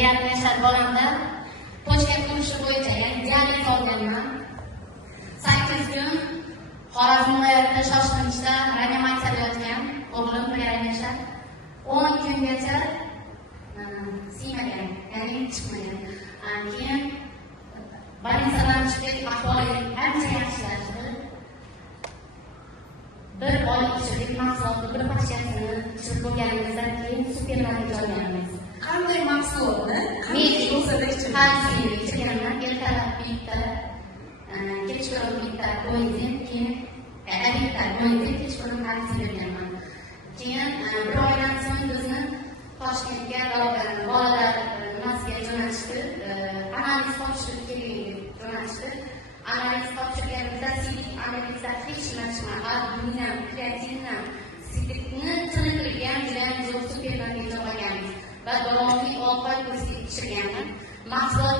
deyarli yashar bolamda pochka qilishi bo'yicha diagnoz olganman. 8 kun Xorazm viloyatida shoshilinchda reanimatsiyada yotgan o'g'lim yarim yashar 10 kungacha siymagan, ya'ni chiqmagan. Keyin больницаdan chiqib ahvoli ancha yaxshilashdi. Bir oy ichida mahsulotni bir paketini ichib bo'lganimizdan keyin supermarketga olganmiz. Qanday mahsulotni? Kalsiy ichganman, ertalab bitta, kechqurun bitta o'ydim, keyin bitta o'ydim, kechqurun kalsiy berganman. Keyin bir oydan so'ng bizni Toshkentga bolalar nimasiga jo'natishdi, analiz topshirib keling deb jo'natishdi. Analiz topshirganimizda sidik analizda hech narsa albumina, kreatinina, sidikni tiniqligan juda ham zo'r supermarketga olganmiz va davomli 6 oy kursga ichirganman. Mahsulot